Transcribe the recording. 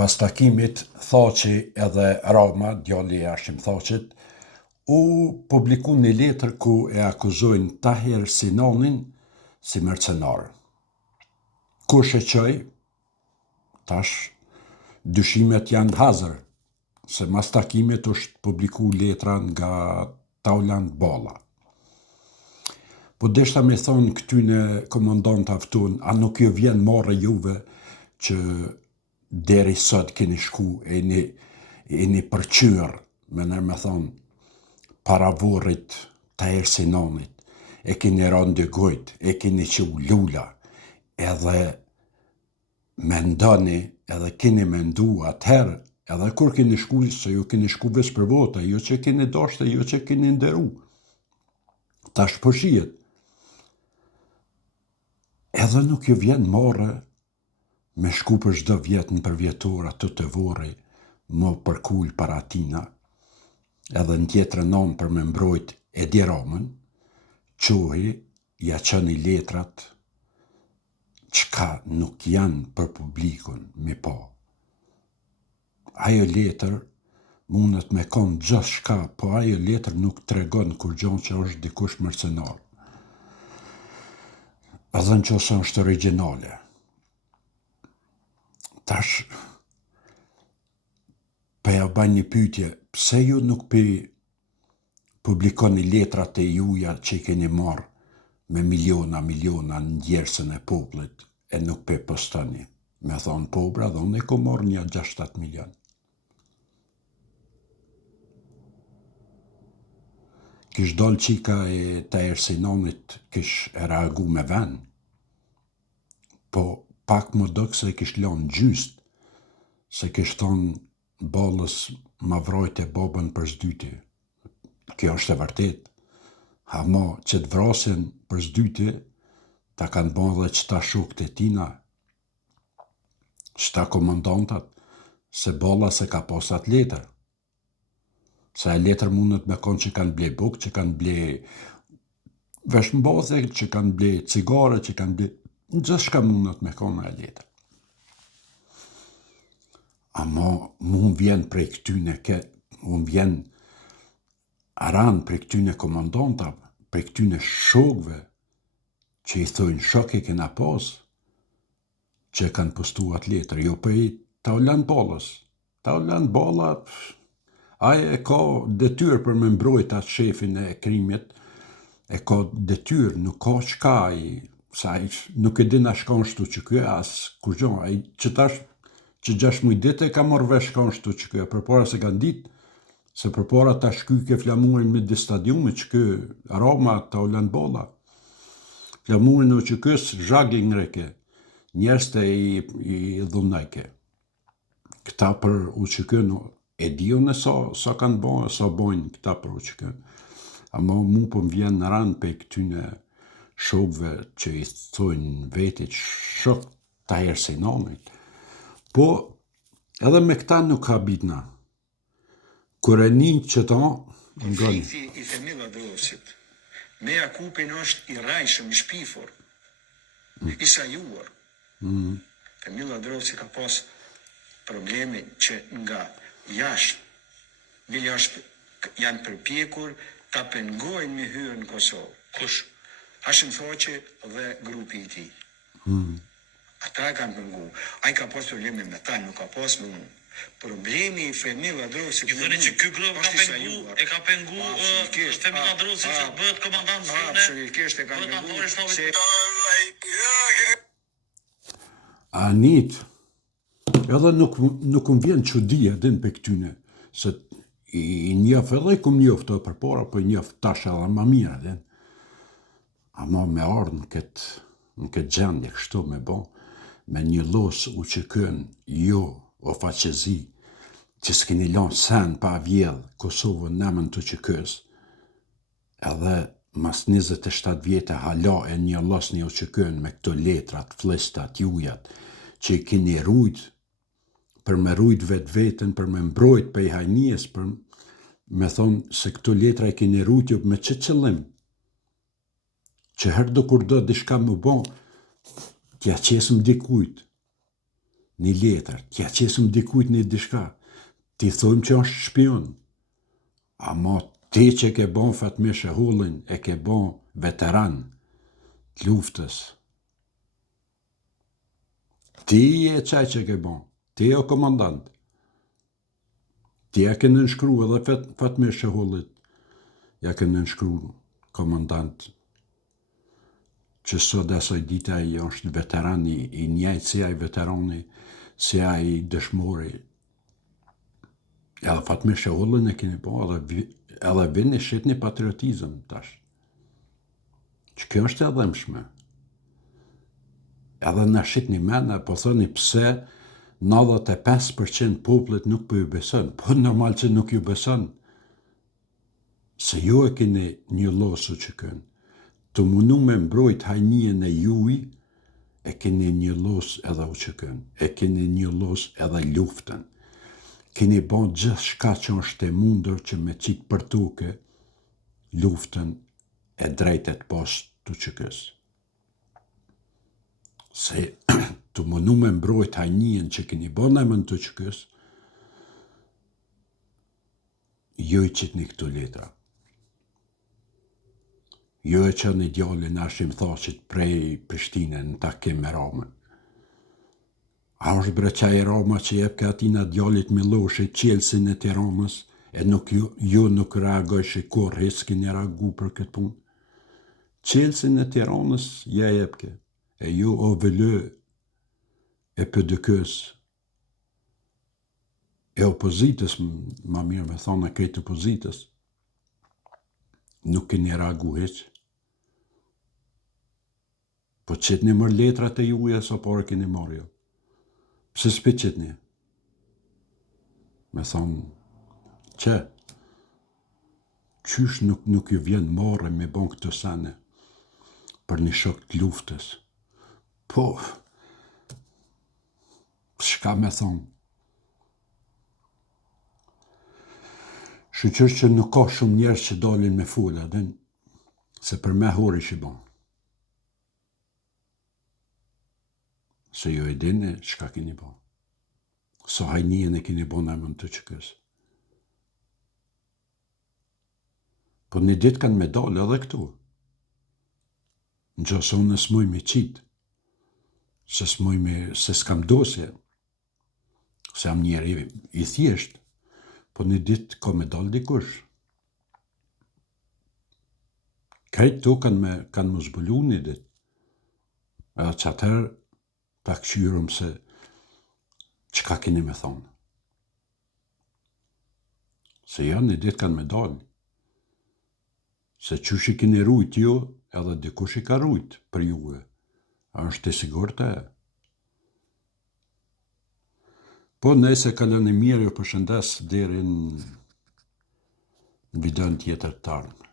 Pas takimit, Thaçi edhe Rama, djalli i Hashim Thaqit, u publiku një letër ku e akuzojnë Tahir Sinanin si mercenar. Kush e qoj? Tash, dyshimet janë hazër, se mas takimit është publiku letra nga Tauland Balla. Po deshta me thonë këtyne komandant aftun, a nuk ju vjen marrë juve që deri sot keni shku e një përqyër, me nërë me thonë, paravorrit Tahir Sinanit, e keni rënë dy gojt, e keni që u lula, edhe mendoni, edhe keni mendu atëherë, edhe kur keni shku, se ju keni shku veç për vota, ju që keni dashte, ju që keni nderu. Tash po shihet. Edhe nuk ju vjen marrë me shku për çdo vjet në përvjetor ato të vorri, më përkull para tina, edhe në tjetrën anë për me mbrojt Edi Ramën, qohi, ja qëni letrat, qka nuk janë për publikun me pa. Ajo letër mundet me konë gjithë shka, po ajo letër nuk tregon kur gjonë që është dikush mercenar. Edhe në qëse është originale. Tash, pa ja baj një pyetje, pse ju nuk publikoni letrat e juja që i keni marrë me miliona në ndjersën e popullit e nuk postoni? Me thonë pobra, dhe unë e ko marrë një 6-7 milion. Kish dal qika e Tahir Sinanit, kish e reagu me ven, po pak më do këse kish lanë gjyst, se kish thonë Ballës ma vrojt e babën për zdyti. Kjo është e vërtet. Hama që të vrasin për zdyti, ta kanë bën dhe qëta shokët e tina, qëta komandantat, se Balla se ka pasat letër. Sa e letër mundet me konë që kanë ble buk, që kanë ble veshmbodhe, që kanë ble cigare, që kanë ble... Gjithë shka mundet me konë e letër. Ama mund vjen prej këtyne, mund vjen aran prej këtyne komandantave, prej këtyne shokve, që i thojnë shok e kena pas, që kanë postu atë letër, jo prej Tauland Ballës. Tauland Balla, aje e ka detyr për me mbrojt atë shefin e krimit, e ka detyr, nuk ka qka sa nuk e dina shkan shtu që kjo, as kur gjo, që tash që 16 dite ka marrë vesh shkan shtu që kjo, për para se kanë dit, se për para ta shky ke flamurin me di stadiume që kjo, Rama, Tauland Balla, flamurin o që kës zhagin ngreke, njerëste i dhunajke. Këta për u që kjo, e dion e sa kanë bojnë, sa bojnë këta për u që kjo. Ama mu po më vjen në ranë për këtyne shokve që i thojnë vetit shok Tahir Sinanit. Po, edhe me këta nuk ka bitna. Kur e një që ta... Konflikti i Femilla Drosit me Jakupin është i rajshëm, i shpifur, i sajuar. Femilla Drosi ka pas probleme që nga jashtë janë përpjekur ta pengojnë me hyrë në Kosovë. Kush? Hashim Thaqi dhe grupi i tij. Ata kanë pengu. Ai ka pas probleme me ta, nuk ka pas me unë. Problemi i Femilla Drosit... Ju thëni që ky grup ka pengu Femilla Drosit që bëhet komandant zone. Absolutisht e ka pengu. Anit, edhe nuk më vjen çudia din për këtyne, se i njëf edhe i kum njëf të për para, po i njëf tash edhe ma mira, din. Ama me ardhë në këtë gjendje kështu me bo, me një los u që kën, jo, o faqezi, që s'keni lanë sen pa vjedh Kosovën nëmën të që kës, edhe mas 27 vjetë hala e një los një u që kën me këto letrat, flestat, jujat, që i keni rujt, për me rujt vetë vetën, për me mbrojt për i hajnijes, për me thonë se këto letra i keni rujt jo me që qëllim, që herdo kur do dishka më bon, t'ja qesëm dikujt. një letër, t'ja qesëm dikujt një dishka, ti thojmë që është shpion. Ama ti që ke bon Fatmir Shahullin, e ke bon veteran të luftës. Ti e qaj që ke bon, ti o komandant. Ti ja ke nënshkru edhe Fatmir Shahullit, ja ke nënshkru komandant që sot asaj dita i është veteran i njajtë si ai veterani, si ai dëshmori. Edhe Fatmir Shahullin e keni po, edhe vini shqit një patriotizm tash. Që kjo është edhe mshme. Edhe në shqit një mena, po thoni pse 95% popullit nuk po ju beson, po normal që nuk ju beson. Se ju e keni një losu që kënë. Të mundu me mbrojt hajnien e juj, e keni një los edhe u që kënë. E keni një los edhe luftën. Keni bon gjithë shka që është e mundur që me qitë për tuke luftën e drejtet post të që kësë. Se të mundu me mbrojt hajnien që keni bon e mën të që kësë, ju i qitë një këtu letra. Jo e që një djallin ashim thashit prej Prishtinën në takim me Ramën. A është bre qaj Rama që jep ka atina djallit Miloshi qelsin e Tiranës e ju nuk reagoj shikur riski një reagu për këtë punë. Qelsin e Tiranës ja jep ke, e ju o vëllë e pëdëkës e opozitës, ma mirë me thona këtë opozitës, nuk keni reagu heq. Po qëtë një mërë letrat e juja sa pare keni marrë jo. Pse s'pi qëtë një? Me thonë, që? Qysh nuk ju vjen marrë me bon këtë sene për një shok të luftës? Po, shka me thonë? Shqyqysh që nuk ka shumë njerës që dalin me fulla, se për me hori që bon. Se jo e dine, shka keni bon. So hajnien e keni bon e mën të që kësë. Po një dit kanë me dalë edhe këtu. Në gjëso në smoj me qitë, se s'kam dosje, se am njeri i thjesht, po një dit ka me dalë dikush. Krejt tu kanë më zbulu një dit. Edhe që atër ta këshyrëm se qka keni me thonë. Se janë një dit kanë me dalë. Se qysh i keni rujt jo, edhe dikush i ka rujt për juve. A është e sigurta e? Po nëse kalon e mirë, ju përshëndes deri në videon tjetër të ardhme.